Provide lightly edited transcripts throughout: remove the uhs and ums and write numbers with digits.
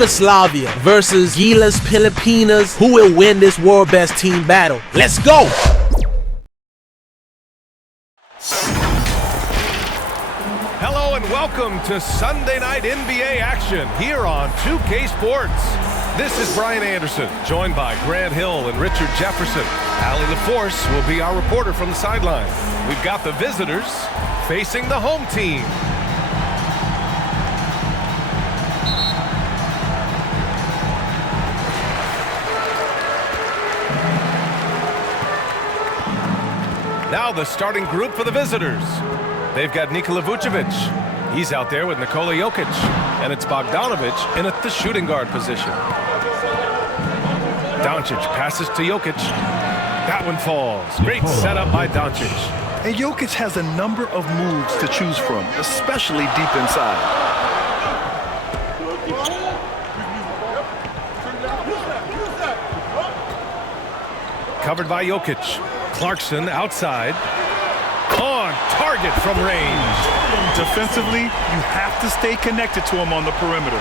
Yugoslavia versus GILAS Pilipinas. Who will win this world best team battle? Let's go! Hello and welcome to Sunday night NBA action here on 2K Sports. This is Brian Anderson, joined by Grant Hill and Richard Jefferson. Allie LaForce will be our reporter from the sideline. We've got the visitors facing the home team. Now the starting group for the visitors. They've got Nikola Vucevic. He's out there with Nikola Jokic. And it's Bogdanovic in at the shooting guard position. Doncic passes to Jokic. That one falls. Great setup by Doncic. And Jokic has a number of moves to choose from, especially deep inside. Covered by Jokic. Clarkson outside. On target from range. Defensively, you have to stay connected to him on the perimeter.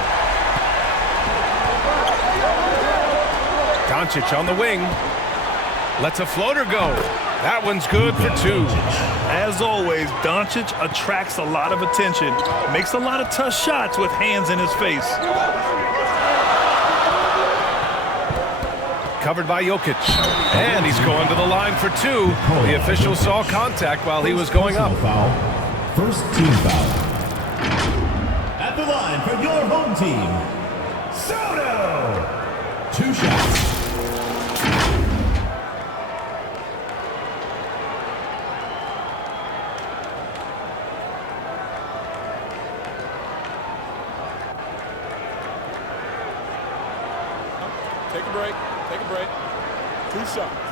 Doncic on the wing. Lets a floater go. That one's good for two. As always, Doncic attracts a lot of attention. Makes a lot of tough shots with hands in his face. Covered by Jokic. And he's going to the line for two. The official saw contact while he was going up. First team foul. At the line for your home team, Soto. 2 shots. Take a break. Take a break. 2 shots.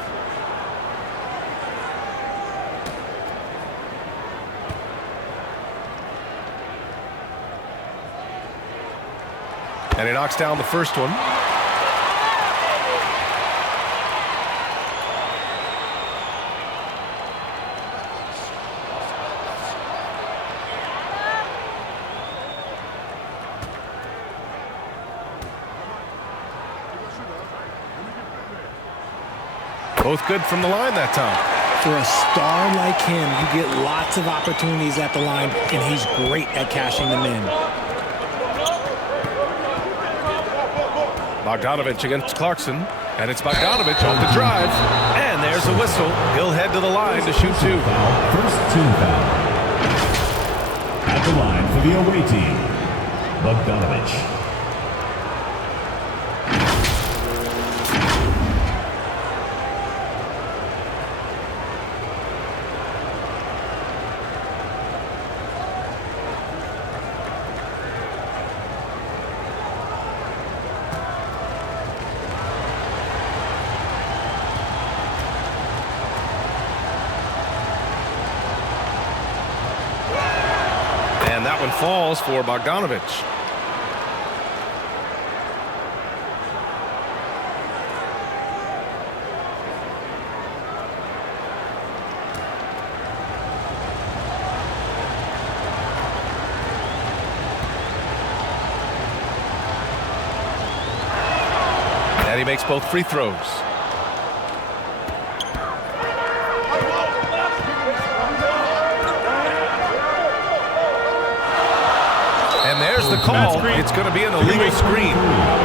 And he knocks down the first one. Both good from the line that time. For a star like him, you get lots of opportunities at the line, and he's great at cashing them in. Bogdanovic against Clarkson, and it's Bogdanovic on the drive, and there's a whistle. He'll head to the line to shoot 2. First team foul. At the line for the away team, Bogdanovic. And that one falls for Bogdanovic. And he makes both free throws. And there's the call. It's going to be an illegal screen.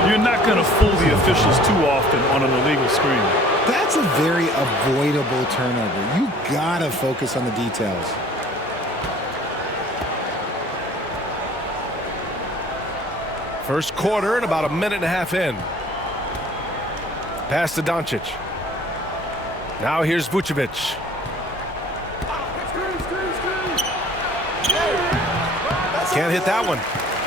You're not going to fool the officials too often on an illegal screen. That's a very avoidable turnover. You gotta focus on the details. First quarter and about a minute and a half in. Pass to Doncic. Now here's Vucevic. Can't hit that one.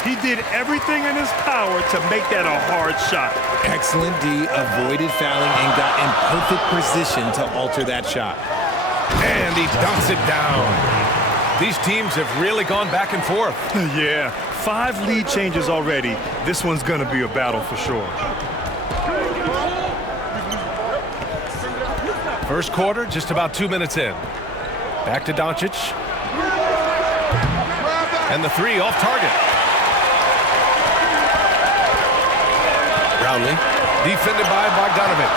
He did everything in his power to make that a hard shot. Excellent D, avoided fouling and got in perfect position to alter that shot. And he dunks it down. These teams have really gone back and forth. Yeah, 5 lead changes already. This one's going to be a battle for sure. First quarter, just about 2 minutes in. Back to Doncic. And the 3 off target. Brownlee, defended by Bogdanovic.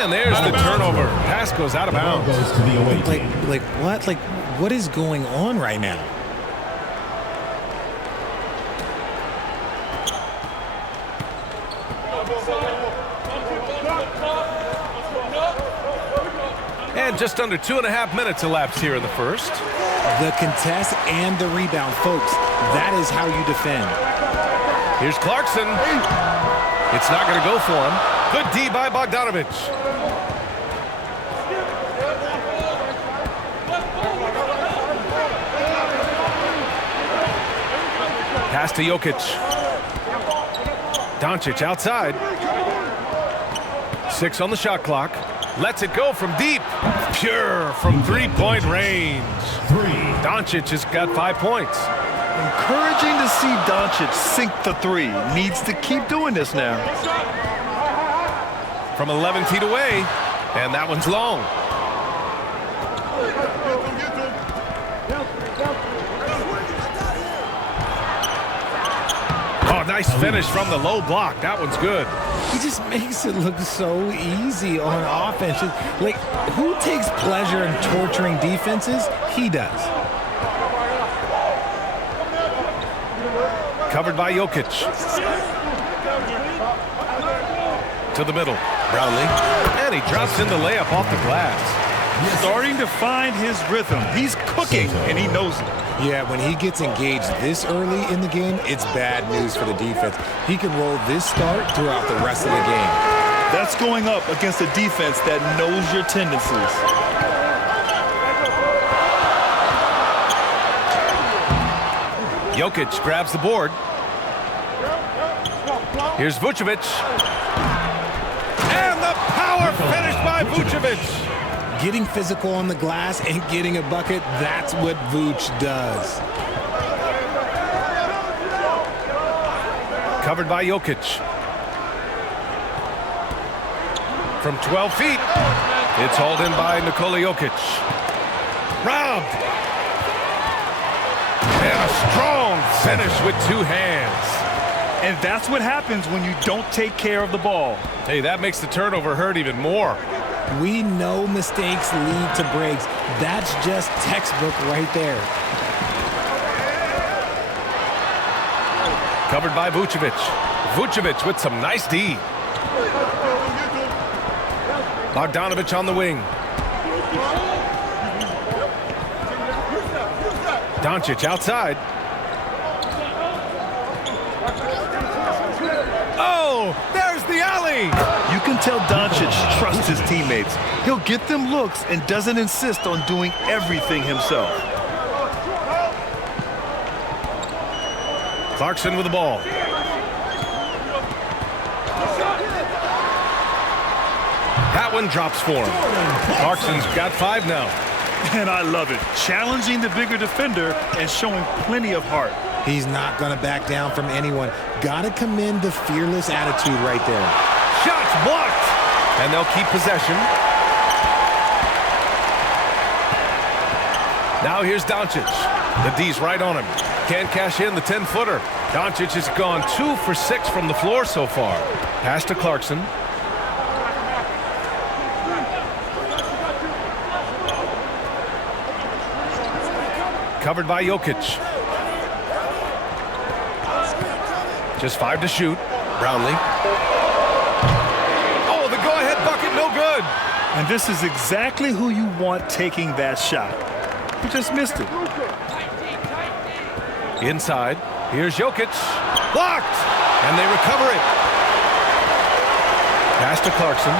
And there's the turnover. Pass goes out of bounds. Goes to the away team. What is going on right now? And just under 2.5 minutes elapsed here in the first. The contest and the rebound, folks. That is how you defend. Here's Clarkson. It's not going to go for him. Good D by Bogdanovic. Pass to Jokic. Doncic outside. 6 on the shot clock. Lets it go from deep. Pure from three-point range. Doncic has got 5 points. Encouraging to see Doncic sink the three. Needs to keep doing this now. From 11 feet away, and that one's long. Oh, nice finish from the low block. That one's good. He just makes it look so easy on offense. Like, who takes pleasure in torturing defenses? He does. Covered by Jokic. To the middle. Brownlee. And he drops in the layup off the glass. Starting to find his rhythm. He's cooking, and he knows it. Yeah, when he gets engaged this early in the game, it's bad news for the defense. He can roll this start throughout the rest of the game. That's going up against a defense that knows your tendencies. Jokic grabs the board. Here's Vucevic. And the power finish by Vucevic. Getting physical on the glass and getting a bucket, that's what Vuce does. Covered by Jokic. From 12 feet. It's hauled in by Nikola Jokic. Robbed. And a strong finish with 2 hands. And that's what happens when you don't take care of the ball. Hey, that makes the turnover hurt even more. We know mistakes lead to breaks. That's just textbook right there. Covered by Vucevic. Vucevic with some nice D. Bogdanovic on the wing. Doncic outside. Oh, there's the alley. You can tell Doncic trusts his teammates. He'll get them looks and doesn't insist on doing everything himself. Clarkson with the ball. That one drops for him. Clarkson's got 5 now. And I love it. Challenging the bigger defender and showing plenty of heart. He's not going to back down from anyone. Got to commend the fearless attitude right there. Shots blocked. And they'll keep possession. Now here's Doncic. The D's right on him. Can't cash in the 10-footer. Doncic has gone 2 for 6 from the floor so far. Pass to Clarkson. Covered by Jokic. Just 5 to shoot. Brownlee. Oh, the go-ahead bucket, no good. And this is exactly who you want taking that shot. He just missed it. Inside. Here's Jokic. Blocked. And they recover it. Pass to Clarkson.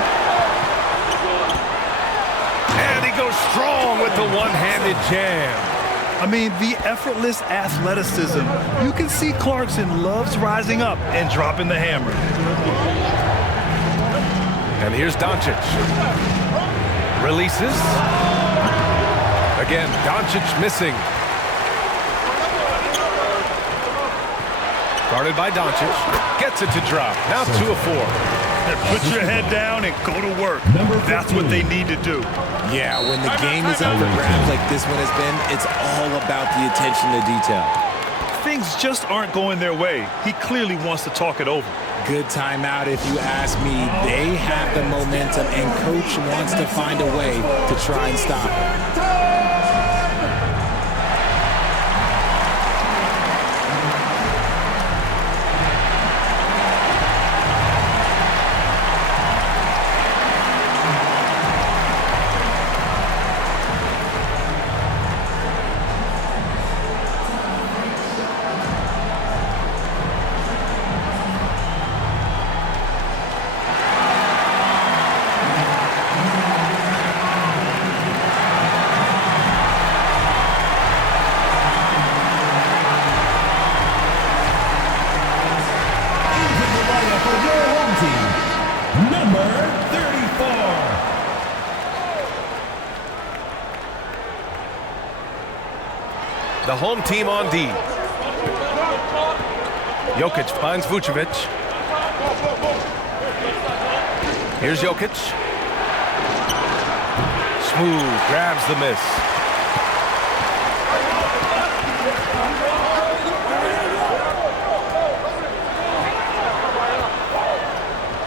And he goes strong with the one-handed jam. I mean, the effortless athleticism. You can see Clarkson loves rising up and dropping the hammer. And here's Doncic. Releases. Again, Doncic missing. Guarded by Doncic. Gets it to drop. Now 2 of 4. And put your head down and go to work. That's what they need to do. Yeah, when the game is up for grabs like this one has been, it's all about the attention to detail. things just aren't going their way. He clearly wants to talk it over. Good timeout if you ask me. They have the momentum, and coach wants to find a way to try and stop it. The home team on D. Jokic finds Vucevic. Here's Jokic. Smooth, grabs the miss.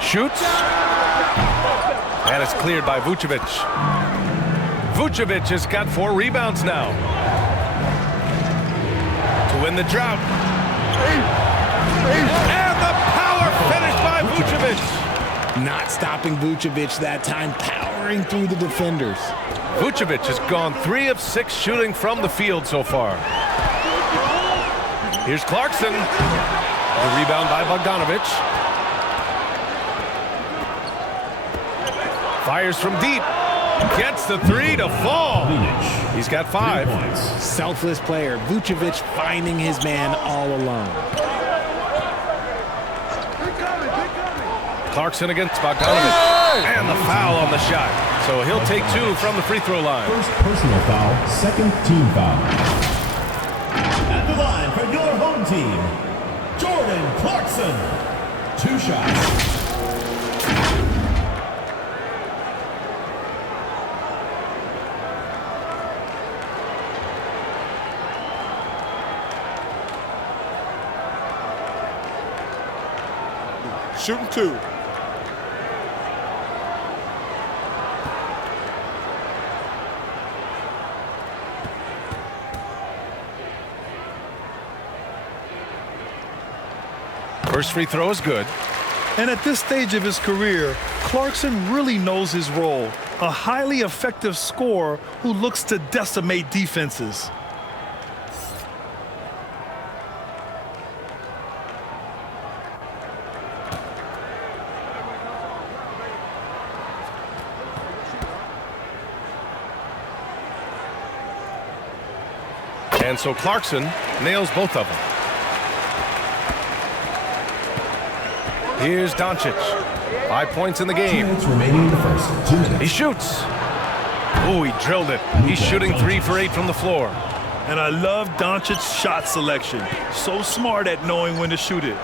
Shoots. And it's cleared by Vucevic. Vucevic has got 4 rebounds now. Win the drought. And the power finish by Vucevic. Not stopping Vucevic that time, powering through the defenders. Vucevic has gone 3 of 6 shooting from the field so far. Here's Clarkson. The rebound by Bogdanovic. Fires from deep. Gets the 3 to fall. He's got 5. Selfless player. Vucevic finding his man all alone. Clarkson against Bogdanovic. And the foul on the shot. So he'll take 2 from the free throw line. First personal foul, second team foul. At the line for your home team, Jordan Clarkson. 2 shots. Shooting 2. First free throw is good. And at this stage of his career, Clarkson really knows his role. A highly effective scorer who looks to decimate defenses. And so Clarkson nails both of them. Here's Doncic. 5 points in the 2 game. minutes remaining in the first. 2 minutes. He shoots. Oh, he drilled it. He's shooting 3 for 8 from the floor. And I love Doncic's shot selection. So smart at knowing when to shoot it.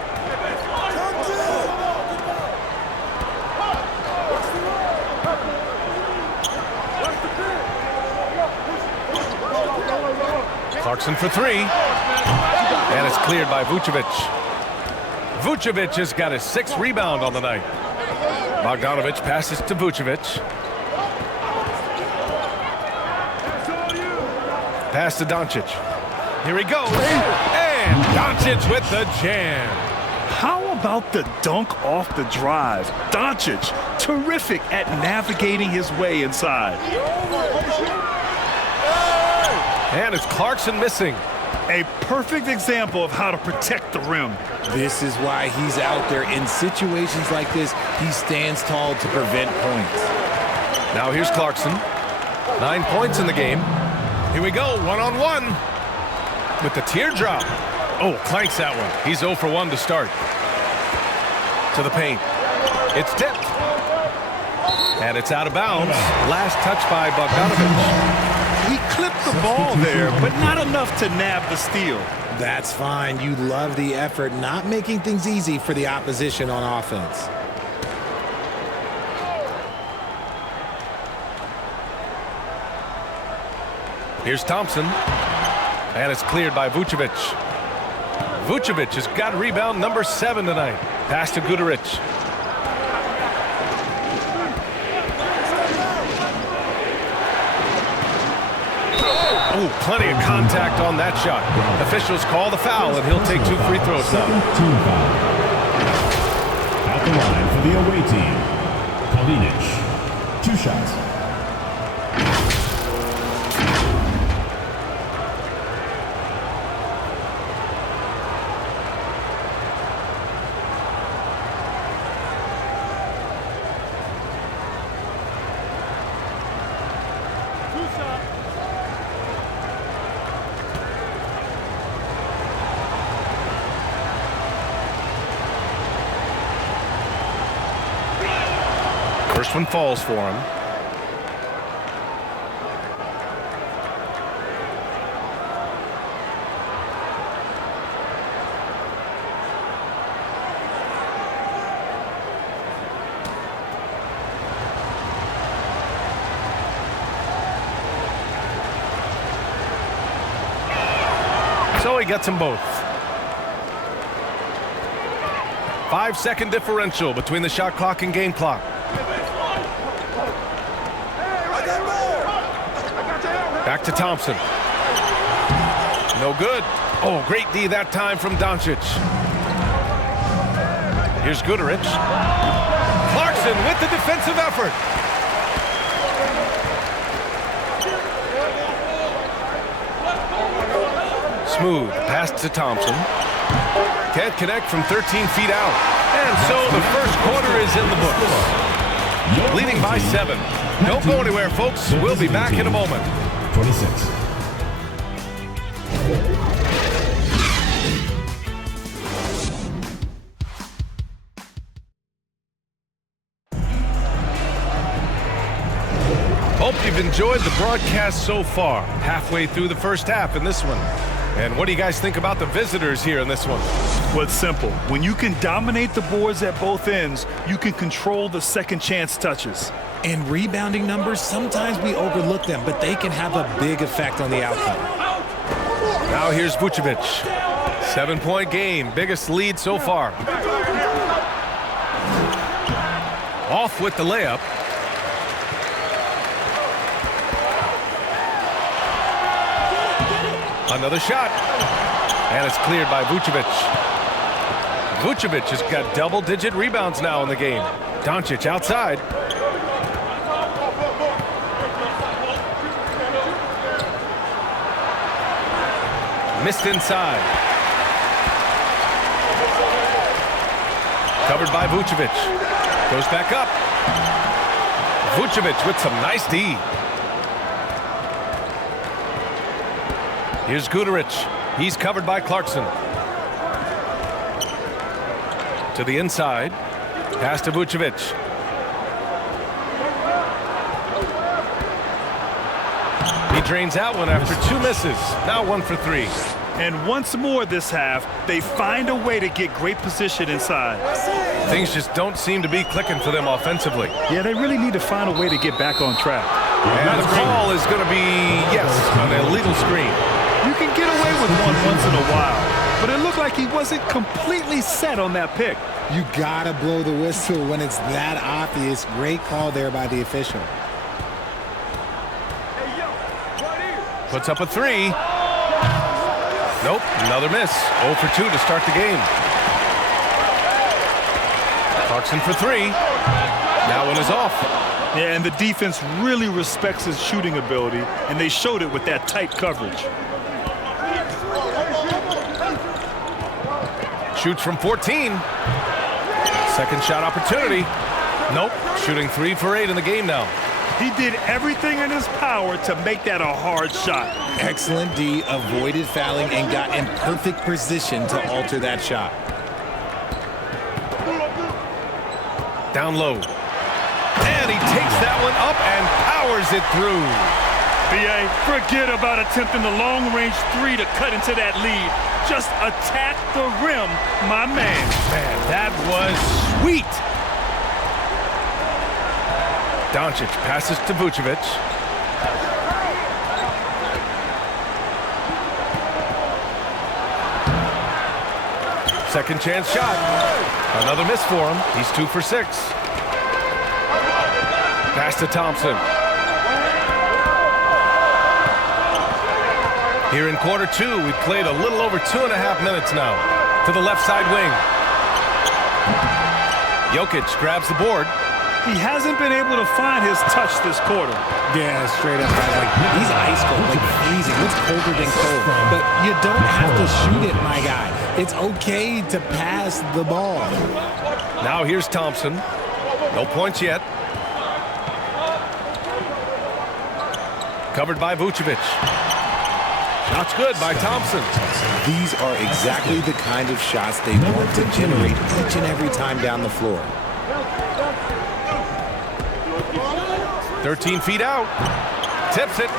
Clarkson for 3. And it's cleared by Vucevic. Vucevic has got his 6th rebound on the night. Bogdanovic passes to Vucevic. Pass to Doncic. Here he goes. And Doncic with the jam. How about the dunk off the drive? Doncic, terrific at navigating his way inside. And it's Clarkson missing. A perfect example of how to protect the rim. This is why he's out there. In situations like this, he stands tall to prevent points. Now here's Clarkson. 9 points in the game. Here we go, one-on-one with the teardrop. Oh, clanks that one. He's 0 for 1 to start. To the paint. It's tipped. And it's out of bounds. Last touch by Bogdanovic. He clipped the ball there, but not enough to nab the steal. That's fine. You love the effort, not making things easy for the opposition on offense. Here's Thompson. And it's cleared by Vucevic. Vucevic has got rebound number 7 tonight. Pass to Guduric. Oh, plenty of contact on that shot. Officials call the foul, and he'll take 2 free throws now. Team foul. At the line for the away team, Kalinic. 2 shots. First one falls for him. So he gets them both. 5-second differential between the shot clock and game clock. Back to Thompson. No good. Oh, great D that time from Doncic. Here's Guduric. Clarkson with the defensive effort. Smooth pass to Thompson. Can't connect from 13 feet out. And so the first quarter is in the books. Leading by 7. Don't go anywhere, folks. We'll be back in a moment. 26. Hope you've enjoyed the broadcast so far. Halfway through the first half in this one. And what do you guys think about the visitors here in this one? Well, it's simple. When you can dominate the boards at both ends, you can control the second chance touches. And rebounding numbers, sometimes we overlook them, but they can have a big effect on the outcome. Now here's Vucevic. 7-point game, biggest lead so far. Off with the layup. Another shot. And it's cleared by Vucevic. Vucevic has got double-digit rebounds now in the game. Doncic outside. Missed inside. Covered by Vucevic. Goes back up. Vucevic with some nice D. Here's Guduric. He's covered by Clarkson. To the inside. Pass to Vucevic. He drains that one after 2 misses. Now 1 for 3. And once more this half, they find a way to get great position inside. Things just don't seem to be clicking for them offensively. Yeah, they really need to find a way to get back on track. And the call is going to be, yes, an illegal screen. You can get away with one once in a while, but it looked like he wasn't completely set on that pick. You gotta blow the whistle when it's that obvious. Great call there by the official. Puts up a 3. Nope, another miss. 0 for 2 to start the game. Clarkson for 3. That one is off. Yeah, and the defense really respects his shooting ability, and they showed it with that tight coverage. Shoots from 14. Second shot opportunity. Nope, shooting 3 for 8 in the game now. He did everything in his power to make that a hard shot. Excellent D, avoided fouling, and got in perfect position to alter that shot. Down low. And he takes that one up and powers it through. BA, forget about attempting the long-range 3 to cut into that lead. Just attack the rim, my man. Man, that was sweet. Doncic passes to Vucevic. second chance shot. Another miss for him. He's 2 for 6. Pass to Thompson. Here in quarter 2, we've played a little over 2.5 minutes now. To the left side wing. Jokic grabs the board. He hasn't been able to find his touch this quarter. Yeah, straight up. Like, he's ice cold, like freezing. What's colder than cold? But you don't have to shoot it, my guy. It's okay to pass the ball. Now here's Thompson. No points yet. Covered by Vucevic. Shot's good by Thompson. These are exactly the kind of shots they want to generate each and every time down the floor. 13 feet out. Tips it.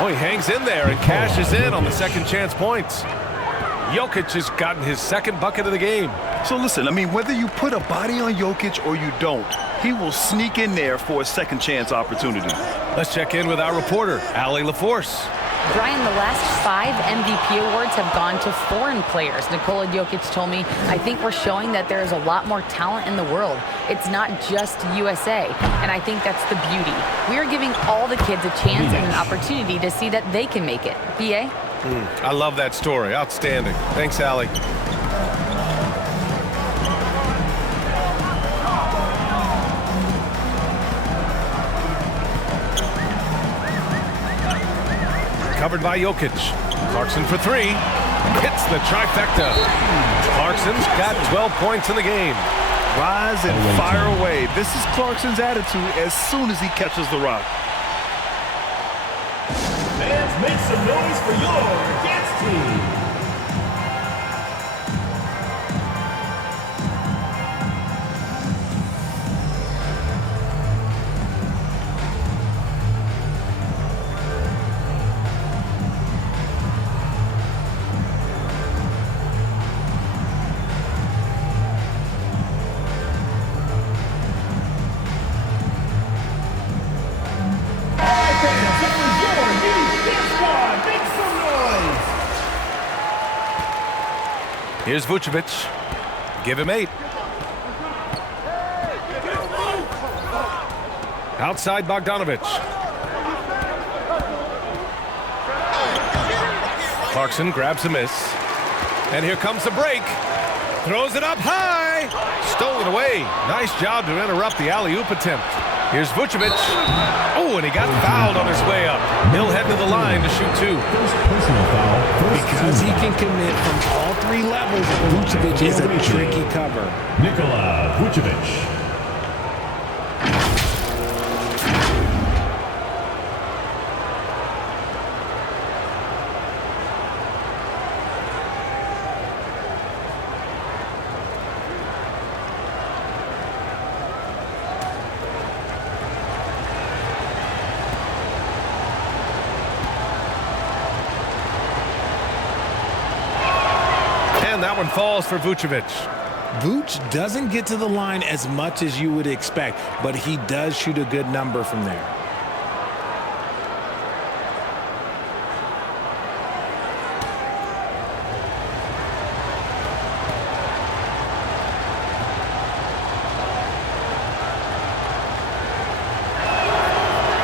Oh, he hangs in there and cashes in on the second chance points. Jokic has gotten his second bucket of the game. So listen, I mean, whether you put a body on Jokic or you don't, he will sneak in there for a second chance opportunity. Let's check in with our reporter, Allie LaForce. Brian, the last 5 MVP awards have gone to foreign players. Nikola Jokic told me, I think we're showing that there is a lot more talent in the world. It's not just USA, and I think that's the beauty. We are giving all the kids a chance and an opportunity to see that they can make it. BA? I love that story. Outstanding. Thanks, Allie. Covered by Jokic. Clarkson for 3. Hits the trifecta. Clarkson's got 12 points in the game. Rise and fire away. This is Clarkson's attitude as soon as he catches the rock. Fans, make some noise for your dance team. Here's Vucevic. Give him 8. Outside Bogdanovic. Clarkson grabs a miss. And here comes the break. Throws it up high. Stolen away. Nice job to interrupt the alley-oop attempt. Here's Vucevic. Oh, and he got fouled on his way up. He'll head to the line to shoot 2. Because he can commit from all 3 levels, Vucevic is a tricky cover. Nikola Vucevic. That one falls for Vucevic. Vuce doesn't get to the line as much as you would expect, but he does shoot a good number from there.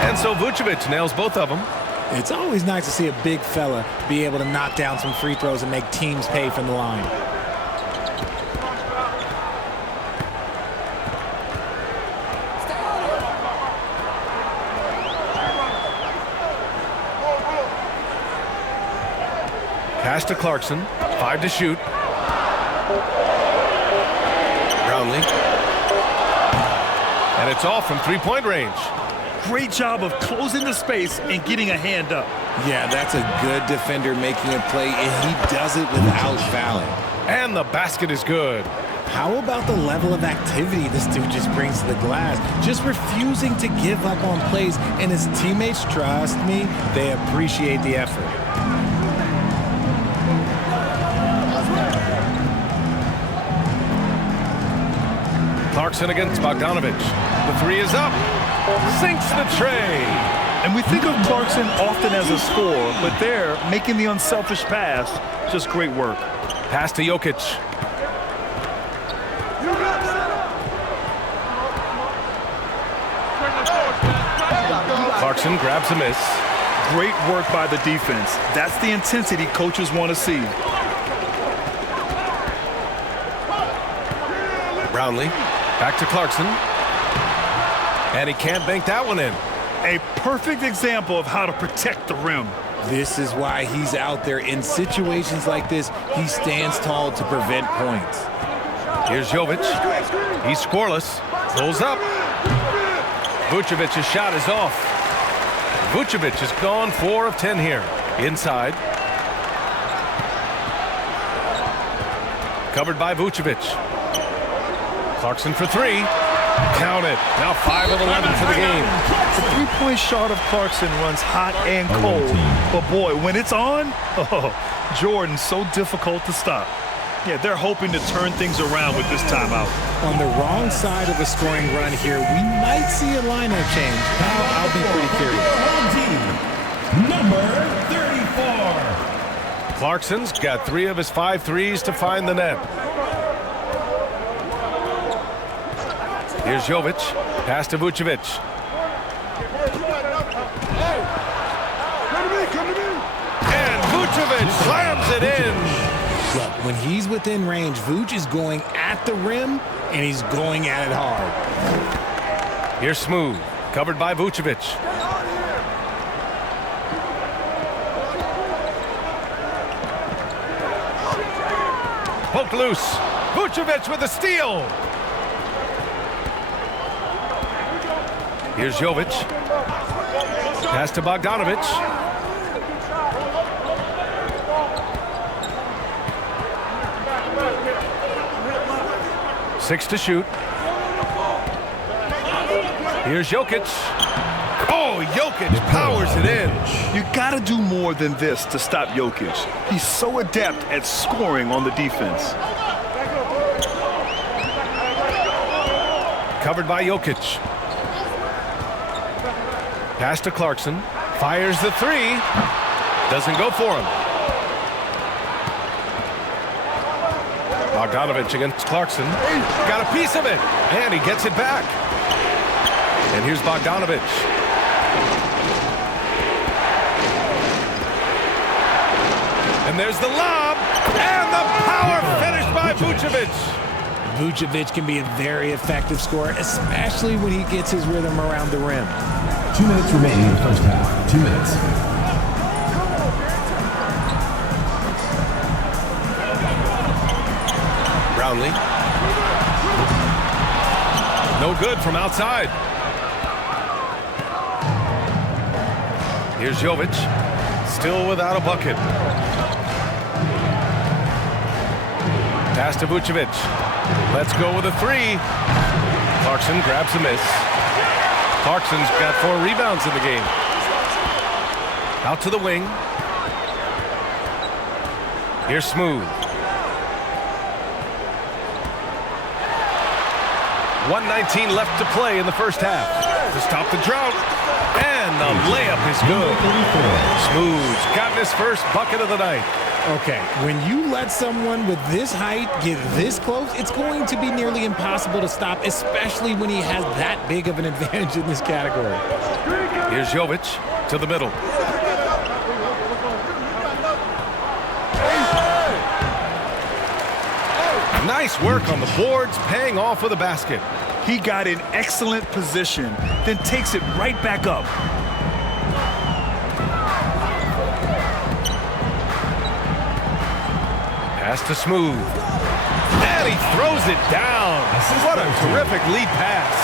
And so Vucevic nails both of them. It's always nice to see a big fella be able to knock down some free throws and make teams pay from the line. Pass to Clarkson. 5 to shoot. Brownlee. And it's off from 3-point range. Great job of closing the space and getting a hand up. Yeah, that's a good defender making a play, and he does it without fouling. And the basket is good. How about the level of activity this dude just brings to the glass? Just refusing to give up on plays, and his teammates, trust me, they appreciate the effort. Clarkson against Bogdanovic. The 3 is up. Sinks the tray. And we think of Clarkson often as a scorer, but there, making the unselfish pass, just great work. Pass to Jokic. Clarkson grabs a miss. Great work by the defense. That's the intensity coaches want to see. Brownlee back to Clarkson. And he can't bank that one in. A perfect example of how to protect the rim. This is why he's out there. In situations like this, he stands tall to prevent points. Here's Jovic. He's scoreless. Pulls up. Vucevic's shot is off. Vucevic has gone 4 of 10 here. Inside. Covered by Vucevic. Clarkson for 3. Count it. Now 5 of 11 for the game. The three-point shot of Clarkson runs hot and cold. But boy, when it's on, Jordan, so difficult to stop. Yeah, they're hoping to turn things around with this timeout. On the wrong side of a scoring run here, we might see a lineup change. I'll be pretty curious. Number 34. Clarkson's got 3 of his 5 threes to find the net. Here's Jovic. Pass to Vucevic. And Vucevic slams it in. Look, when he's within range, Vuce is going at the rim, and he's going at it hard. Here's Smooth. Covered by Vucevic. Poked loose. Vucevic with a steal. Here's Jovic. Pass to Bogdanovic. Six to shoot. Here's Jokic. Oh, Jokic powers it in. You got to do more than this to stop Jokic. He's so adept at scoring on the defense. Covered by Jokic. Pass to Clarkson. Fires the 3. Doesn't go for him. Bogdanovic against Clarkson. Got a piece of it. And he gets it back. And here's Bogdanovic. And there's the lob. And the power finish by Vucevic. Vucevic can be a very effective scorer, especially when he gets his rhythm around the rim. 2 minutes remaining in the first half. 2 minutes. Brownlee. No good from outside. Here's Jovic. Still without a bucket. Pass to Vucevic. Let's go with a 3. Clarkson grabs a miss. Clarkson's got 4 rebounds in the game. Out to the wing. Here's Smooth. 1:19 left to play in the first half. To stop the drought. And the layup is good. Smooth's gotten his first bucket of the night. Okay, when you let someone with this height get this close, it's going to be nearly impossible to stop, especially when he has that big of an advantage in this category. Here's Jovic to the middle. Nice work on the boards, paying off with a basket. He got in excellent position, then takes it right back up. Pass to Smooth. And he throws it down. What a terrific lead pass.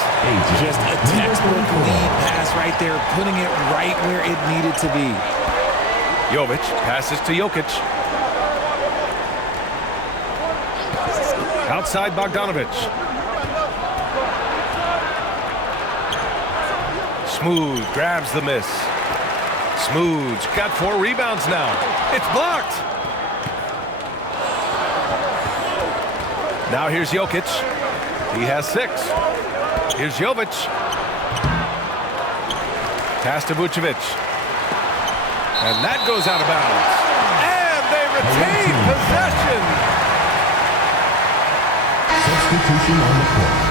Just a textbook lead pass right there, putting it right where it needed to be. Jovic passes to Jokic. Outside Bogdanovic. Smooth grabs the miss. Smooth's got 4 rebounds now. It's blocked. Now here's Jokic. He has 6. Here's Jovic. Pass to Vucevic. And that goes out of bounds. And they retain possession. Substitution on the court.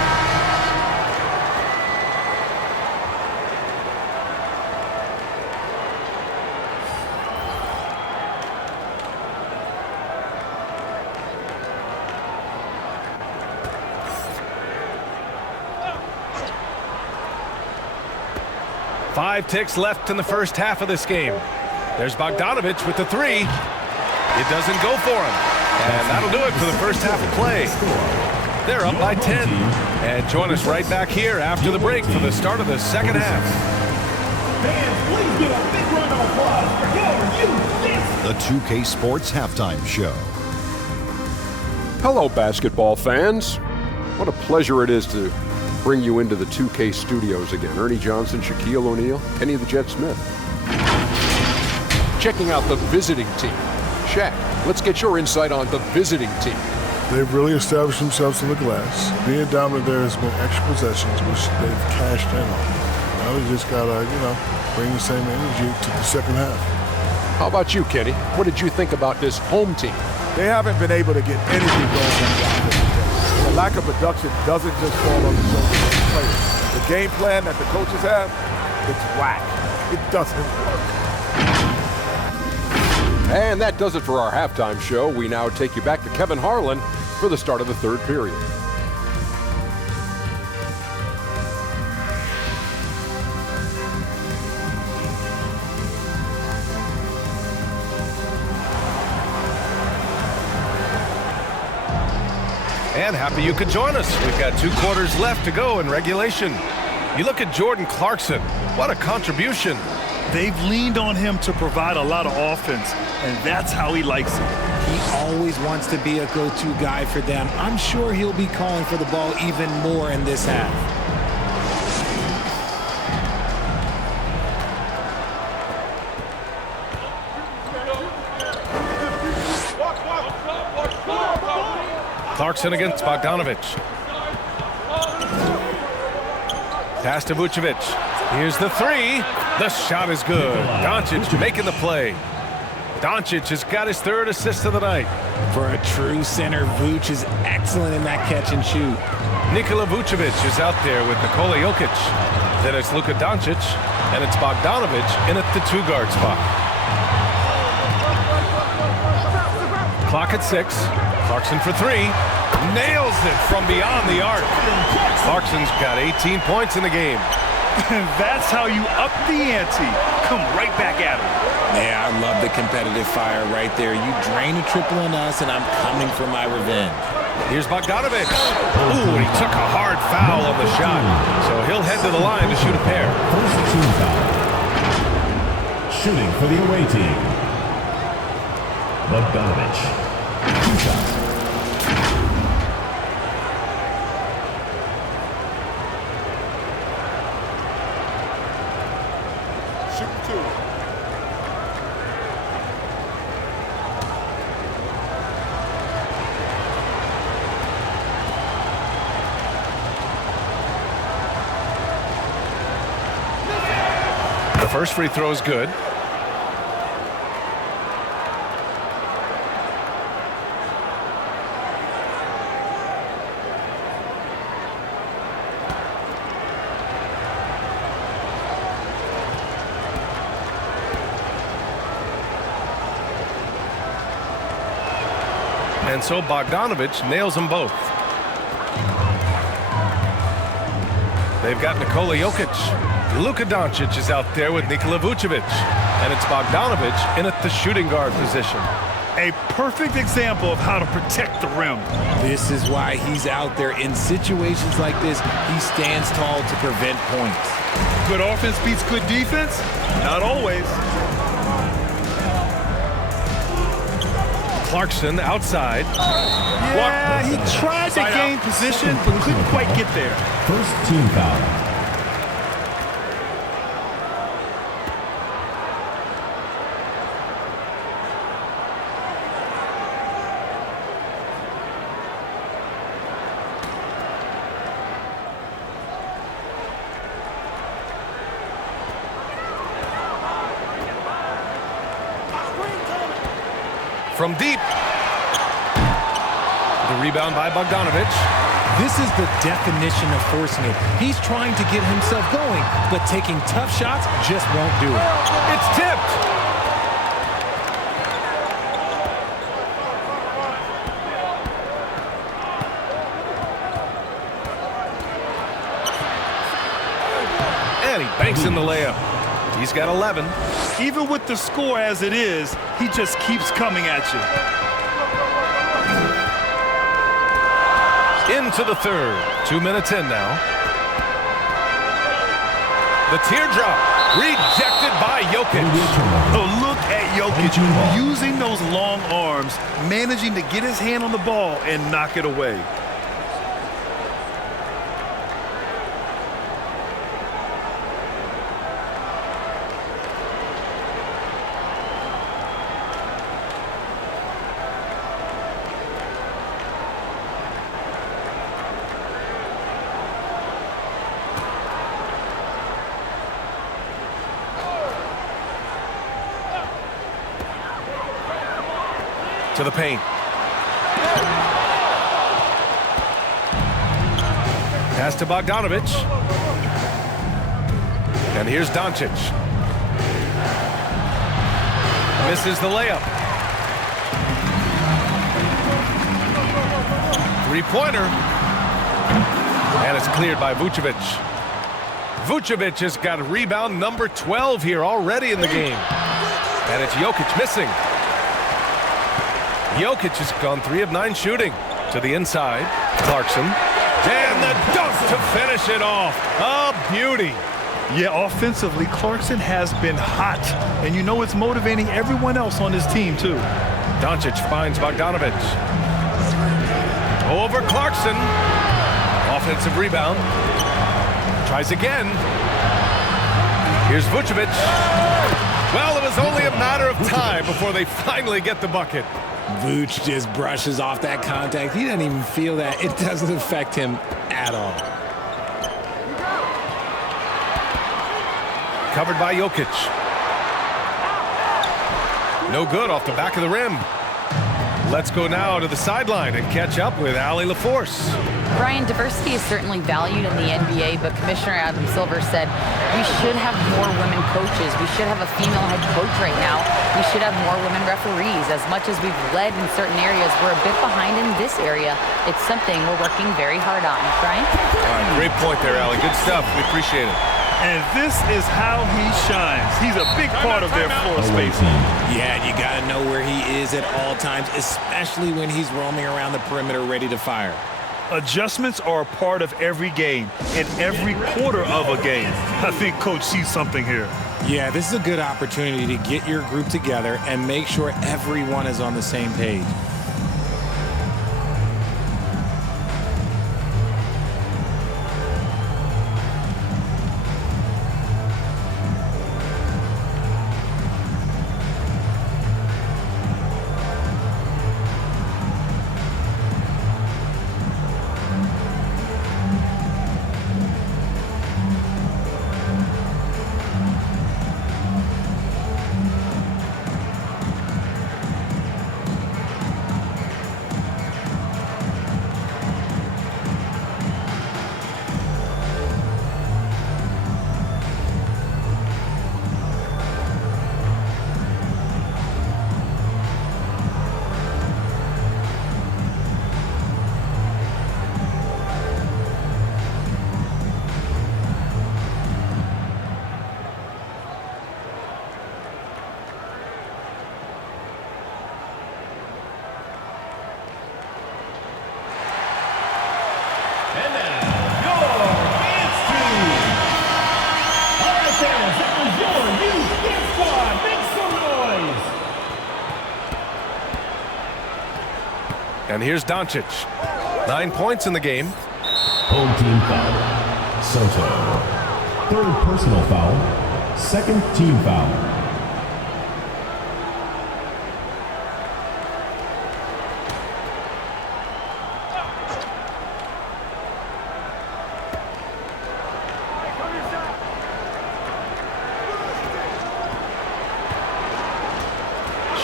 5 ticks left in the first half of this game. There's Bogdanovic with the 3. It doesn't go for him. And that'll do it for the first half of play. They're up by 10. And join us right back here after the break for the start of the second half. Fans, please give a big round of applause for your The 2K Sports Halftime Show. Hello, basketball fans. What a pleasure it is to bring you into the 2K studios again. Ernie Johnson, Shaquille O'Neal, Kenny the Jet Smith. Checking out the visiting team. Shaq, let's get your insight on the visiting team. They've really established themselves in the glass. Being dominant there has been extra possessions, which they've cashed in on. Now they just got to, bring the same energy to the second half. How about you, Kenny? What did you think about this home team? They haven't been able to get anything going on the offensive end. The lack of production doesn't just fall on the shoulders of the players. The game plan that the coaches have, it's whack. It doesn't work. And that does it for our halftime show. We now take you back to Kevin Harlan for the start of the third period. And happy you could join us. We've got 2 quarters left to go in regulation. You look at Jordan Clarkson. What a contribution. They've leaned on him to provide a lot of offense, and that's how he likes it. He always wants to be a go-to guy for them. I'm sure he'll be calling for the ball even more in this half. Clarkson against Bogdanovic. Pass to Vucevic. Here's the 3. The shot is good. Doncic making the play. Doncic has got his 3rd assist of the night. For a true center, Vuce is excellent in that catch and shoot. Nikola Vucevic is out there with Nikola Jokic. Then it's Luka Doncic, and it's Bogdanovic in at the 2-guard spot. Clock at 6. Clarkson for 3. Nails it from beyond the arc. Clarkson's got 18 points in the game. That's how you up the ante. Come right back at him. Yeah, I love the competitive fire right there. You drain a triple on us, and I'm coming for my revenge. Here's Bogdanovic. Ooh, he took a hard foul on the shot. So he'll head to the line to shoot a pair. First team foul. Shooting for the away team. Bogdanovic. 2 shots. The first free throw is good. And so Bogdanovic nails them both. They've got Nikola Jokic. Luka Doncic is out there with Nikola Vucevic. And it's Bogdanovic in at the shooting guard position. A perfect example of how to protect the rim. This is why he's out there. In situations like this, he stands tall to prevent points. Good offense beats good defense? Not always. Clarkson outside. Yeah, he tried to gain position, but couldn't quite get there. First team foul. From deep. The rebound by Bogdanovic. This is the definition of forcing it. He's trying to get himself going, but taking tough shots just won't do it. It's tipped. And he banks in the layup. He's got 11. Even with the score as it is, he just keeps coming at you. Into the third. 2 minutes in now. The teardrop. Rejected by Jokic. Oh, look at Jokic using those long arms, managing to get his hand on the ball and knock it away. To the paint. Pass to Bogdanovic. And here's Doncic. Misses the layup. Three-pointer. And it's cleared by Vucevic. Vucevic has got rebound number 12 here already in the game. And it's Jokic missing. Jokic has gone 3 of 9 shooting. To the inside. Clarkson. And the dunk to finish it off. A beauty. Yeah, offensively, Clarkson has been hot. And you know it's motivating everyone else on his team, too. Doncic finds Bogdanovic. Over Clarkson. Offensive rebound. Tries again. Here's Vucevic. Well, it was only a matter of time before they finally get the bucket. Vooch just brushes off that contact. He doesn't even feel that. It doesn't affect him at all. Covered by Jokic. No good off the back of the rim. Let's go now to the sideline and catch up with Allie LaForce. Brian, diversity is certainly valued in the NBA, but Commissioner Adam Silver said we should have more women coaches. We should have a female head coach right now. We should have more women referees. As much as we've led in certain areas, we're a bit behind in this area. It's something we're working very hard on. Brian? All right, great point there, Allie. Good stuff. We appreciate it. And this is how he shines. He's a big part of their floor space. Yeah, you got to know where he is at all times, especially when he's roaming around the perimeter ready to fire. Adjustments are a part of every game and every quarter of a game. I think Coach sees something here. Yeah, this is a good opportunity to get your group together and make sure everyone is on the same page. And here's Doncic. 9 points in the game. Home team foul. Soto. Third personal foul. Second team foul.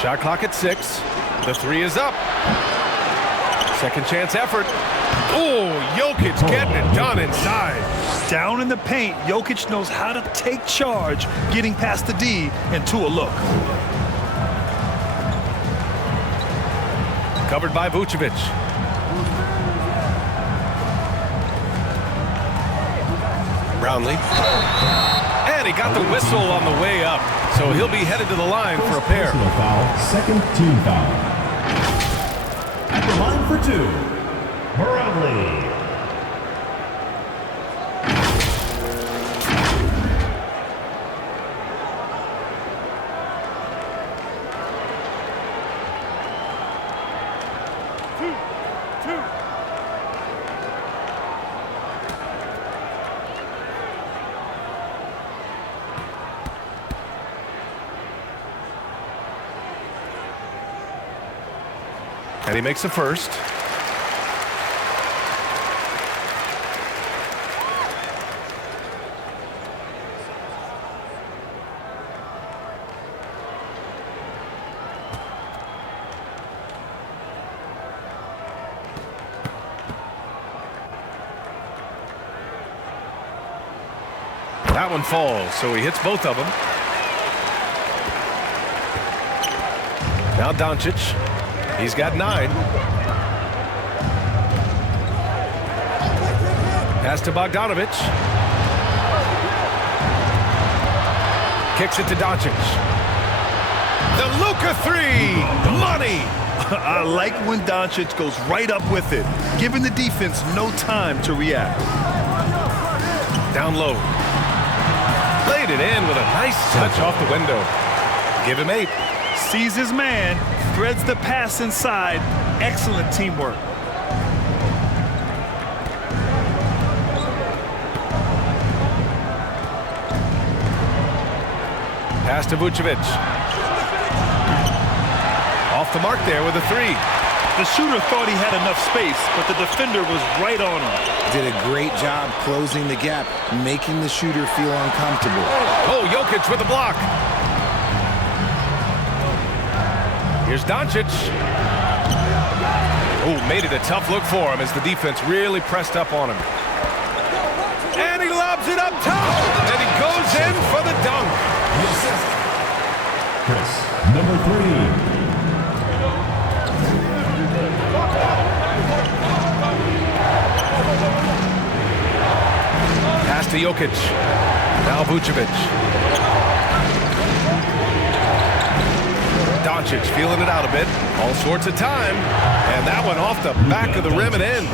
Shot clock at 6. The 3 is up. Second chance effort. Oh, Jokic getting it done inside. Down in the paint, Jokic knows how to take charge, getting past the D and to a look. Covered by Vucevic. Brownlee. he got the whistle on the way up, so he'll be headed to the line for a pair. Personal foul, second team foul. At the line for two, Meralco. And he makes the first. That one falls, so he hits both of them. Now Doncic. He's got 9. Pass to Bogdanovic. Kicks it to Doncic. The Luka 3. Money. I like when Doncic goes right up with it, giving the defense no time to react. Down low. Played it in with a nice touch off the window. Give him 8. Sees his man, threads the pass inside. Excellent teamwork. Pass to Vucevic. Off the mark there with a 3. The shooter thought he had enough space, but the defender was right on him. Did a great job closing the gap, making the shooter feel uncomfortable. Oh, Jokic with a block. Here's Doncic. Oh, made it a tough look for him as the defense really pressed up on him. And he lobs it up top. And he goes in for the dunk. Chris, number 3. Pass to Jokic. Now Vucevic. Doncic feeling it out a bit. All sorts of time. And that one off the back of the rim and in.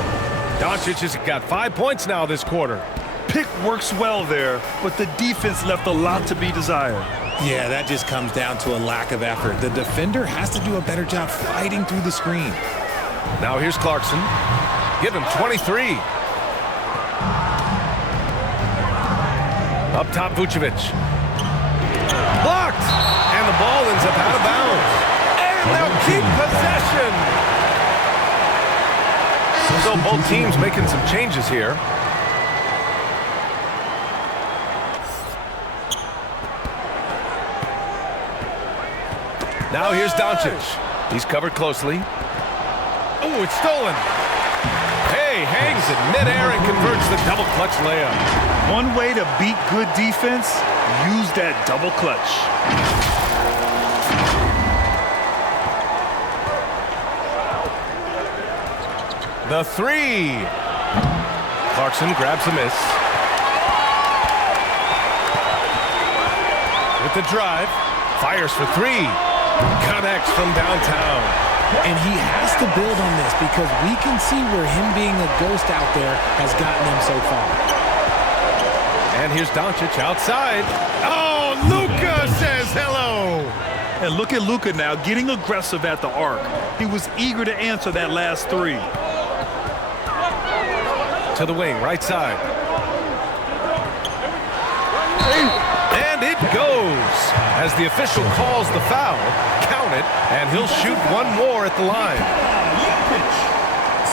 Doncic has got 5 points now this quarter. Pick works well there, but the defense left a lot to be desired. Yeah, that just comes down to a lack of effort. The defender has to do a better job fighting through the screen. Now here's Clarkson. Give him 23. Up top, Vucevic. Blocked! And the ball ends up out of bounds. And they'll keep possession. So both teams making some changes here. Now here's Doncic. He's covered closely. Oh, it's stolen. Hey, hangs it midair and converts the double clutch layup. One way to beat good defense, use that double clutch. The 3. Clarkson grabs a miss. With the drive, fires for 3. Connects from downtown. And he has to build on this because we can see where him being a ghost out there has gotten him so far. And here's Doncic outside. Oh, Luka says hello. And look at Luka now getting aggressive at the arc. He was eager to answer that last 3. To the wing, right side. And it goes. As the official calls the foul, count it, and he'll shoot one more at the line.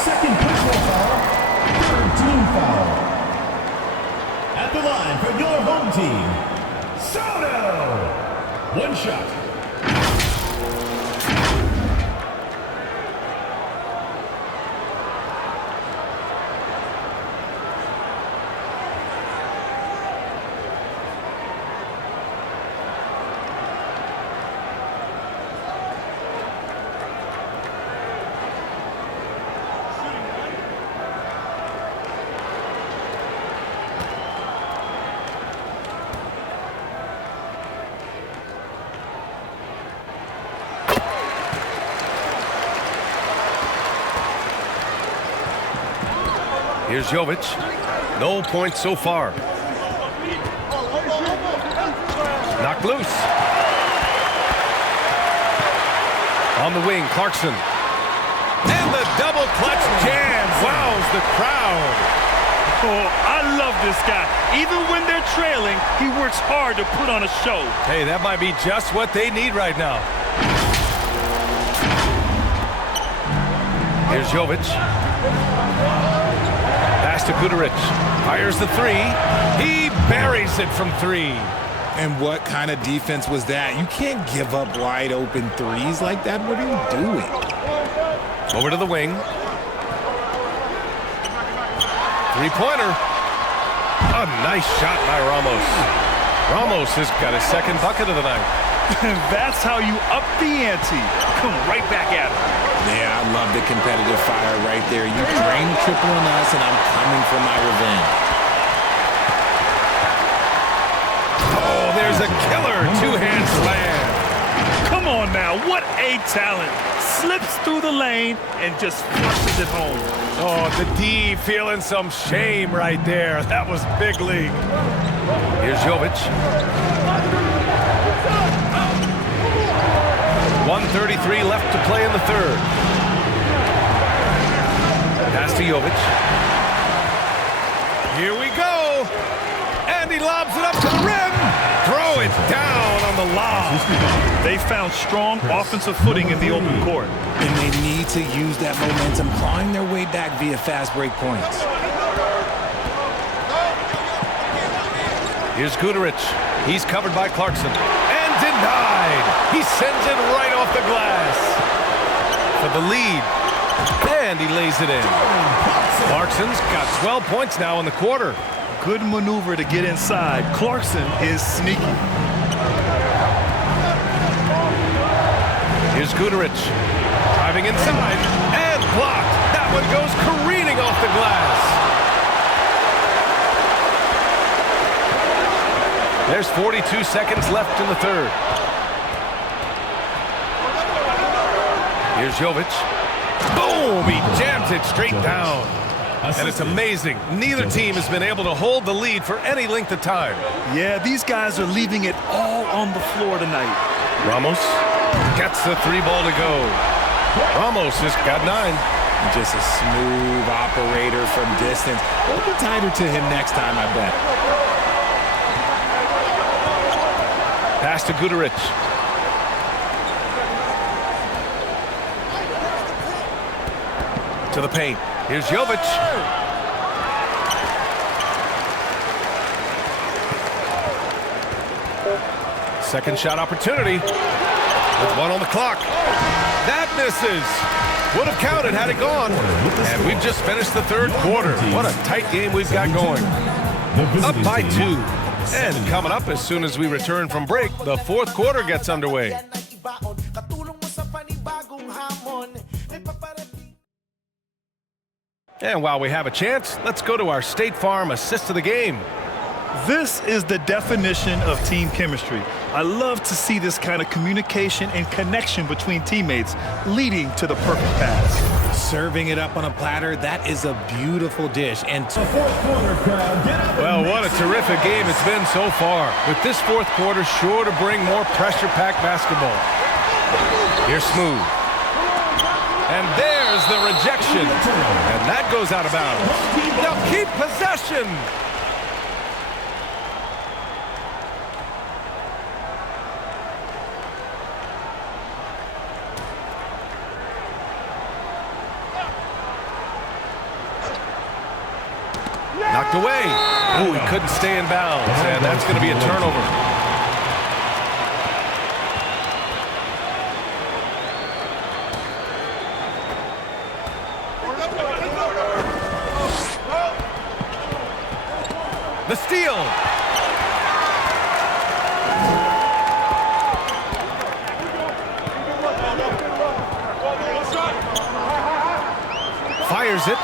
Second personal foul, third team foul. At the line for your home team, Soto. One shot. Here's Jovic. No points so far. Knocked loose. On the wing, Clarkson. And the double clutch jam wows the crowd. Oh, I love this guy. Even when they're trailing, he works hard to put on a show. Hey, that might be just what they need right now. Here's Jovic. Pass to Guduric. Fires the three. He buries it from three. And what kind of defense was that? You can't give up wide open threes like that. What are you doing? Over to the wing. Three-pointer. A nice shot by Ramos. Ramos has got his second bucket of the night. That's how you up the ante. Come right back at him. Yeah, I love the competitive fire right there. You drain the triple on us, and I'm coming for my revenge. Oh, there's a killer two-hand slam. Come on now, what a talent. Slips through the lane and just flushes it home. Oh, the D feeling some shame right there. That was big league. Here's Jovic. 1:33 left to play in the third. Pass to Jovic. Here we go. And he lobs it up to the rim. Throw it down on the lob. They found strong offensive footing in the open court. And they need to use that momentum, clawing their way back via fast break points. Here's Guduric. He's covered by Clarkson. And denied. He sends it right off the glass. For the lead. And he lays it in. Clarkson's got 12 points now in the quarter. Good maneuver to get inside. Clarkson is sneaky. Here's Guduric. Driving inside. And blocked. That one goes careening off the glass. There's 42 seconds left in the third. Here's Jovic. Boom! He jams it straight down. And it's amazing. Neither team has been able to hold the lead for any length of time. Yeah, these guys are leaving it all on the floor tonight. Ramos gets the three ball to go. Ramos has got 9. Just a smooth operator from distance. They'll be tighter to him next time, I bet. Pass to Guduric. To the paint. Here's Jovic. Second shot opportunity. With 1 on the clock. That misses. Would have counted had it gone. And we've just finished the third quarter. What a tight game we've got going. Up by 2. And coming up as soon as we return from break, the fourth quarter gets underway. And while we have a chance, let's go to our State Farm assist of the game. This is the definition of team chemistry. I love to see this kind of communication and connection between teammates leading to the perfect pass. Serving it up on a platter, that is a beautiful dish. And well, what a terrific game it's been so far. With this fourth quarter sure to bring more pressure-packed basketball. Here's Smooth. And there's the rejection. And that goes out of bounds. Now keep possession. Knocked away. Ooh, he couldn't stay in bounds. And that's going to be a turnover. The steal. Fires it.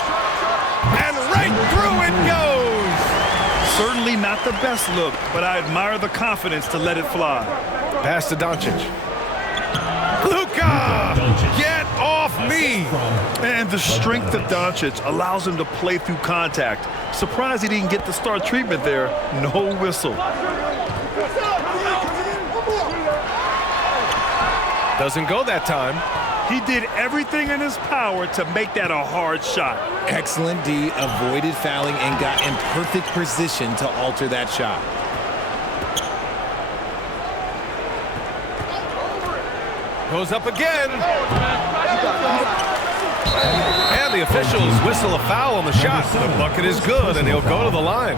And right through it goes. Certainly not the best look, but I admire the confidence to let it fly. Pass to Doncic. Luka! Get off knee. And the strength of Doncic allows him to play through contact. Surprised he didn't get the star treatment there. No whistle. Doesn't go that time. He did everything in his power to make that a hard shot. Excellent D, avoided fouling and got in perfect position to alter that shot. Goes up again. And the officials whistle a foul on the shot. The bucket is good, and he'll go to the line.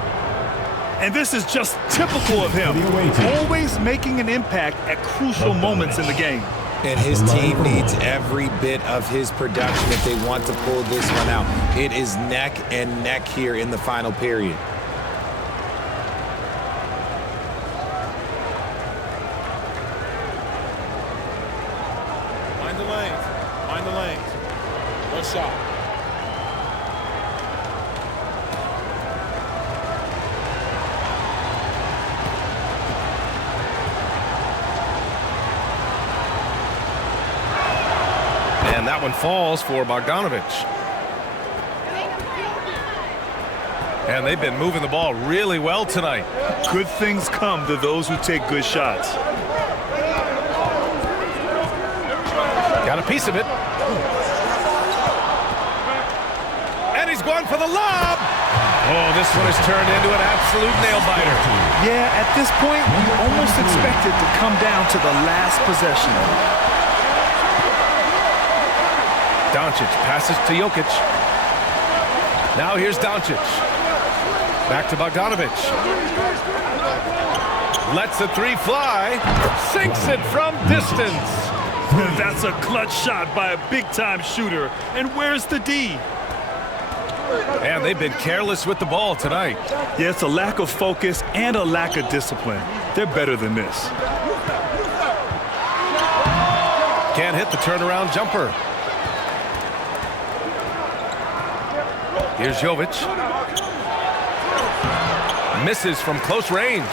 And this is just typical of him. Always making an impact at crucial moments in the game. And his team needs every bit of his production if they want to pull this one out. It is neck and neck here in the final period. Find the lanes. Find the lanes. One shot. And that one falls for Bogdanovic. And they've been moving the ball really well tonight. Good things come to those who take good shots. Got a piece of it. And he's going for the lob. Oh, this one has turned into an absolute nail-biter. Yeah, at this point, you almost expect it to come down to the last possession. Doncic passes to Jokic. Now here's Doncic. Back to Bogdanovic. Lets the three fly. Sinks it from distance. That's a clutch shot by a big-time shooter. And where's the D? And they've been careless with the ball tonight. Yeah, it's a lack of focus and a lack of discipline. They're better than this. Can't hit the turnaround jumper. Here's Jovic. Misses from close range.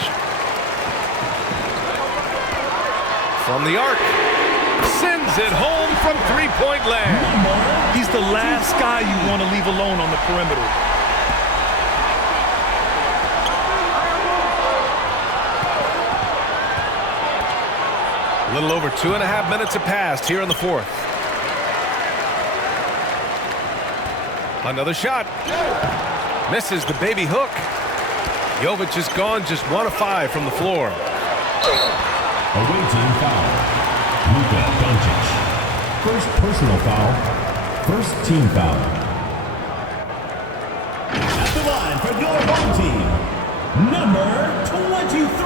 From the arc. Sends it home from three-point land. He's the last guy you want to leave alone on the perimeter. A little over 2.5 minutes have passed here in the fourth. Another shot. Misses the baby hook. Jovic is gone just 1 of 5 from the floor. Away team foul. Luka Doncic. First personal foul. First team foul. At the line for your home team, number 23.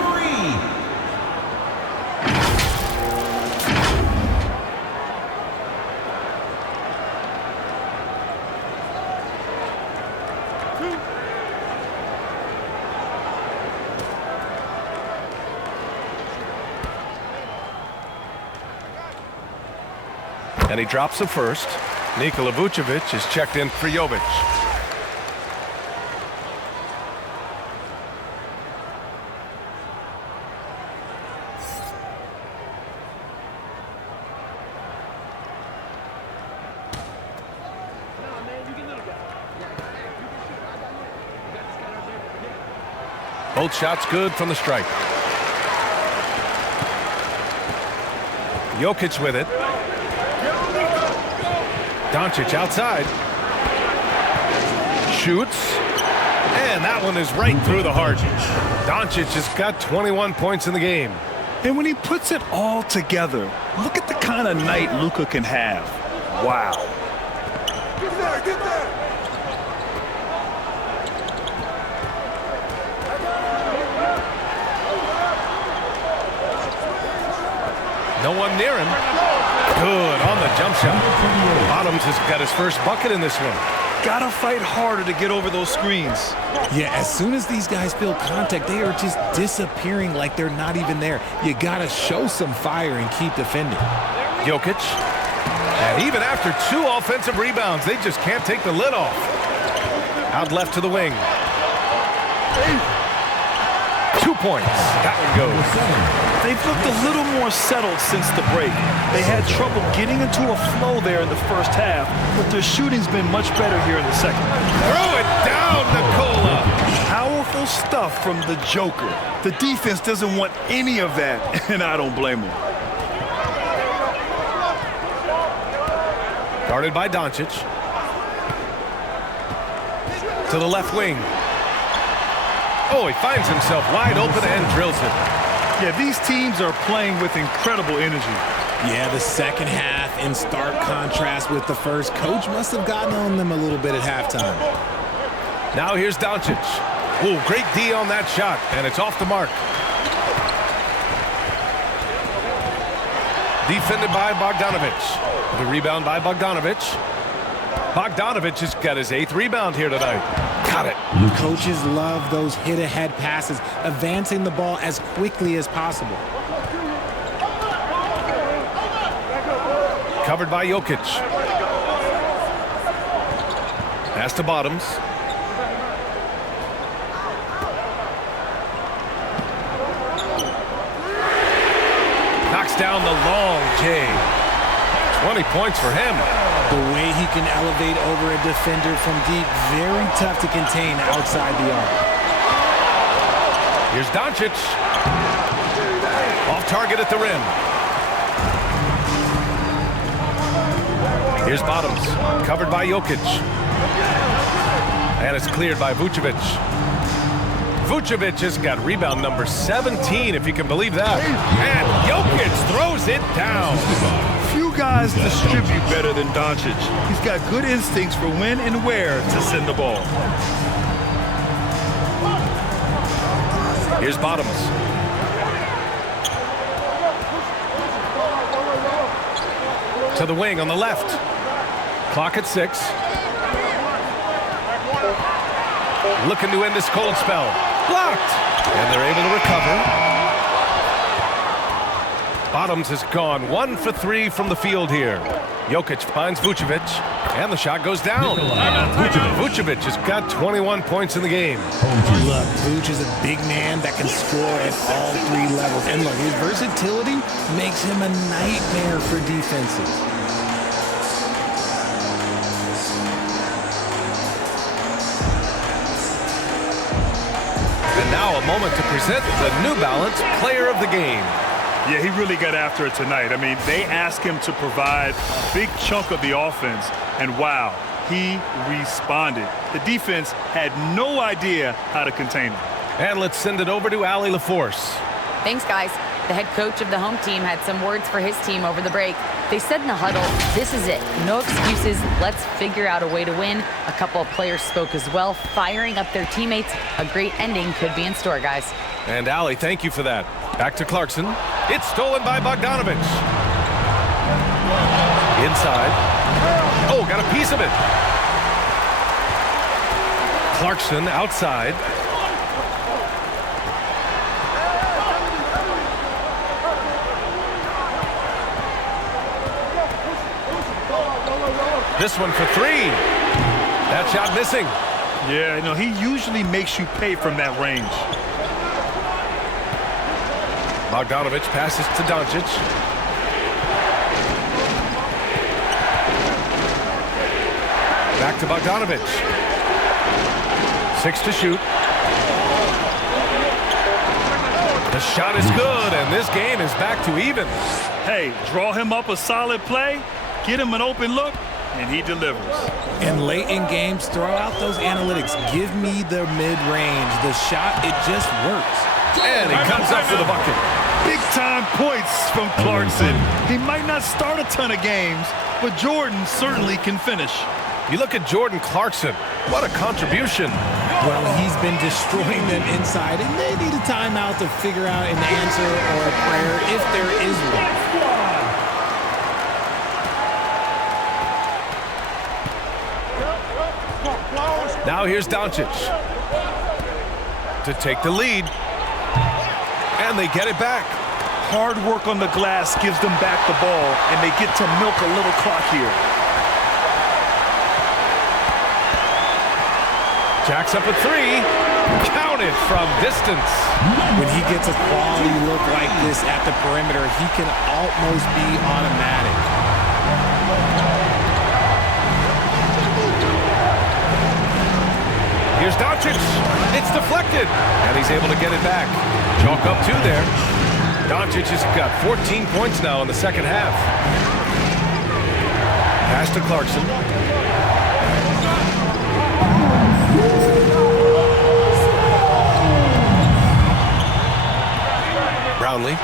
And he drops the first. Nikola Vucevic is checked in for Jovic. Both shots good from the stripe. Jokic with it. Doncic outside. Shoots. And that one is right through the heart. Doncic has got 21 points in the game. And when he puts it all together, look at the kind of night Luka can have. Wow. Get there, get there. No one near him. Good on the jump shot. Bottoms has got his first bucket in this one. Gotta fight harder to get over those screens. Yeah, as soon as these guys feel contact, they are just disappearing like they're not even there. You gotta show some fire and keep defending. Jokic. And even after 2 offensive rebounds, they just can't take the lid off. Out left to the wing. 2 points. That one goes. They've looked a little more settled since the break. They had trouble getting into a flow there in the first half, but their shooting's been much better here in the second. Throw it down, Nicola. Powerful stuff from the Joker. The defense doesn't want any of that, and I don't blame them. Guarded by Doncic. To the left wing. Oh, he finds himself wide open and drills it. Yeah, these teams are playing with incredible energy. Yeah, the second half in stark contrast with the first. Coach must have gotten on them a little bit at halftime. Now here's Doncic. Oh, great D on that shot, and it's off the mark. Defended by Bogdanovic. The rebound by Bogdanovic. Bogdanovic has got his 8th rebound here tonight. Got it. Coaches love those hit-ahead passes, advancing the ball as quickly as possible. Covered by Jokic. Pass to Bottoms. Knocks down the long J. 20 points for him. The way he can elevate over a defender from deep, very tough to contain outside the arc. Here's Doncic. Off target at the rim. Here's Bottoms. Covered by Jokic. And it's cleared by Vucevic. Vucevic has got rebound number 17, if you can believe that. And Jokic throws it down. Few guys distribute better than Doncic. He's got good instincts for when and where to send the ball. Here's Bottoms. To the wing on the left. Clock at 6. Looking to end this cold spell. Blocked. And they're able to recover. Bottoms has gone 1 for 3 from the field here. Jokic finds Vucevic, and the shot goes down. Vucevic has got 21 points in the game. Look, Vuce is a big man that can score at all 3 levels. And look, his versatility makes him a nightmare for defenses. And now a moment to present the New Balance Player of the Game. Yeah, he really got after it tonight. I mean, they asked him to provide a big chunk of the offense, and wow, he responded. The defense had no idea how to contain him. And let's send it over to Allie LaForce. Thanks, guys. The head coach of the home team had some words for his team over the break. They said in the huddle, this is it. No excuses. Let's figure out a way to win. A couple of players spoke as well, firing up their teammates. A great ending could be in store, guys. And Allie, thank you for that. Back to Clarkson. It's stolen by Bogdanovic. Inside. Oh, got a piece of it. Clarkson outside. This one for 3. That shot missing. Yeah, you know, he usually makes you pay from that range. Bogdanovic passes to Doncic. Back to Bogdanovic. 6 to shoot. The shot is good, and this game is back to even. Hey, draw him up a solid play, get him an open look, and he delivers. And late in games, throw out those analytics. Give me the mid-range. The shot, it just works. And he comes up with a bucket. Big-time points from Clarkson. He might not start a ton of games, but Jordan certainly can finish. You look at Jordan Clarkson. What a contribution. Well, he's been destroying them inside, and they need a timeout to figure out an answer or a prayer if there is one. Now here's Doncic to take the lead. And they get it back. Hard work on the glass gives them back the ball, and they get to milk a little clock here. Jacks up a 3. Counted from distance. When he gets a quality look like this at the perimeter, he can almost be automatic. Here's Doncic. It's deflected, and he's able to get it back. Chalk up 2 there. Doncic has got 14 points now in the second half. Pass to Clarkson. Brownlee.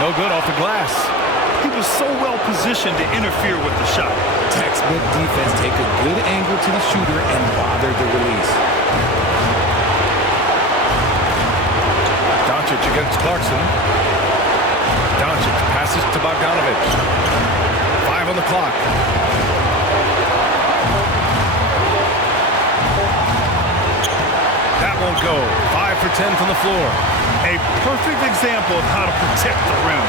No good off the glass. He was so well positioned to interfere with the shot. Textbook defense, take a good angle to the shooter and bother the release. Doncic against Clarkson. Doncic passes to Bogdanovich. 5 on the clock. That won't go. 5 for 10 from the floor. A perfect example of how to protect the rim.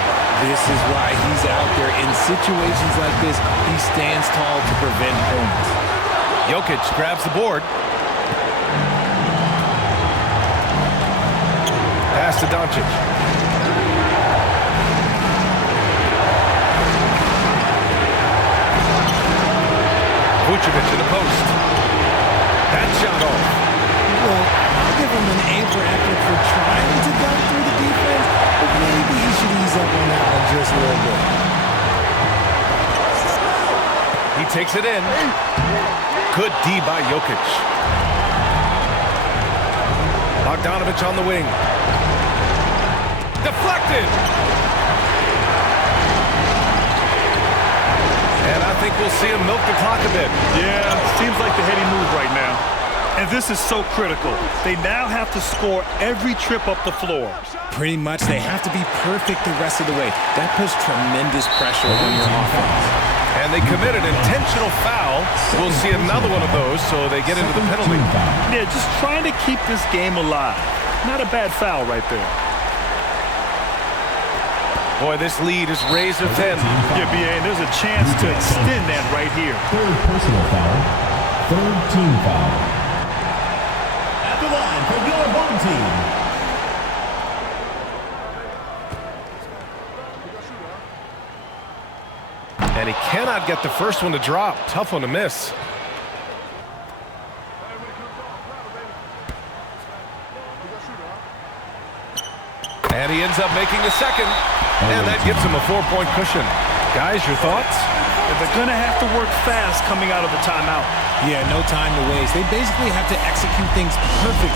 This is why he's out there. In situations like this, he stands tall to prevent points. Jokic grabs the board. Pass to Doncic. Vucevic in the post. That shot off. Well, I'll give him an A for effort for trying to dunk through the defense, but maybe he should ease up on that one just a little bit. He takes it in. Good D by Jokic. Bogdanovich on the wing. Deflected. And I think we'll see him milk the clock a bit. Yeah, seems like the heady move right now. And this is so critical. They now have to score every trip up the floor. Pretty much, they have to be perfect the rest of the way. That puts tremendous pressure on your offense. And they committed an intentional foul. We'll see another one of those, so they get into the penalty. Yeah, just trying to keep this game alive. Not a bad foul right there. Boy, this lead is razor thin. Yeah, BA, and there's a chance to extend that right here. Third personal foul. Third team foul. At the line for your home team. And he cannot get the first one to drop. Tough one to miss. And he ends up making the second. And that gives him a 4-point cushion. Guys, your thoughts? They're going to have to work fast coming out of the timeout. Yeah, no time to waste. They basically have to execute things perfectly.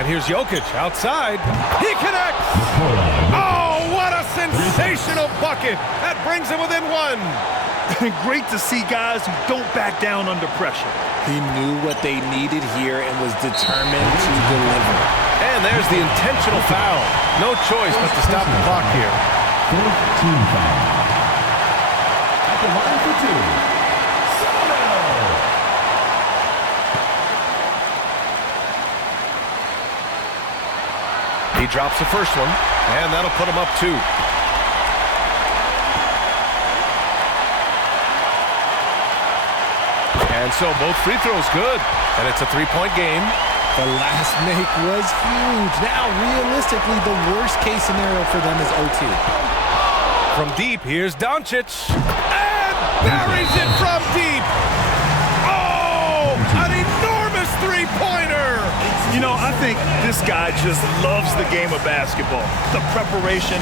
And here's Jokic outside. He connects. Oh, what a sensational bucket. That brings him within 1. Great to see guys who don't back down under pressure. He knew what they needed here and was determined to deliver. And there's the intentional foul. No choice but to stop the clock here. Fourth team foul. At the line for 2. He drops the first one, and that'll put him up 2. And so both free throws good, and it's a 3-point game. The last make was huge. Now, realistically, the worst case scenario for them is OT. From deep, here's Doncic, and buries it from deep. Oh, an enormous three-pointer. You know, I think this guy just loves the game of basketball. The preparation.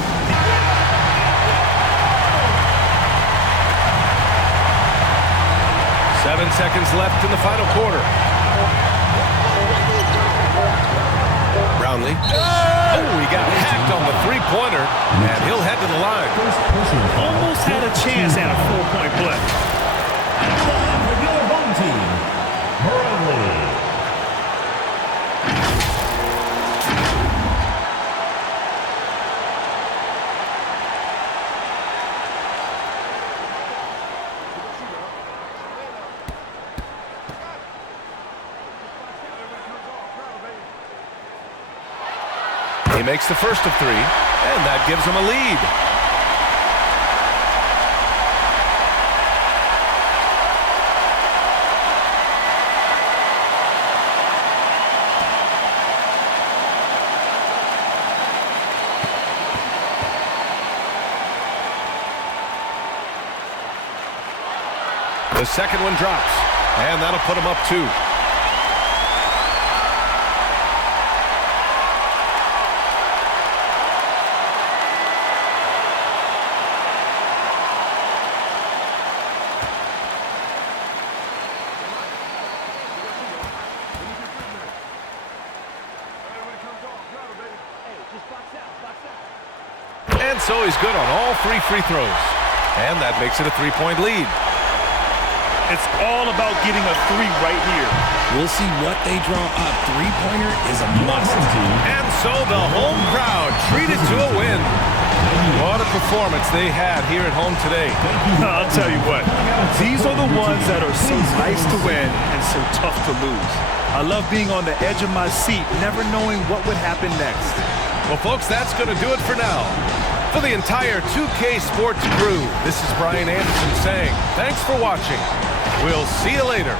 7 seconds left in the final quarter. Brownlee. Oh, he got hacked on the three-pointer, and he'll head to the line. Almost had a chance at a 4-point play. For your home team, Meralco. He makes the first of 3, and that gives him a lead. The second one drops, and that'll put him up 2. And so he's good on all 3 free throws, and that makes it a 3-point lead. It's all about getting a 3 right here. We'll see what they draw up. 3-pointer is a must. And so the home crowd treated to a win. What a performance they had here at home today. I'll tell you what, these are the ones that are so nice to win and so tough to lose. I love being on the edge of my seat, never knowing what would happen next. Well, folks, that's going to do it for now. For the entire 2K Sports crew, this is Brian Anderson saying thanks for watching. We'll see you later.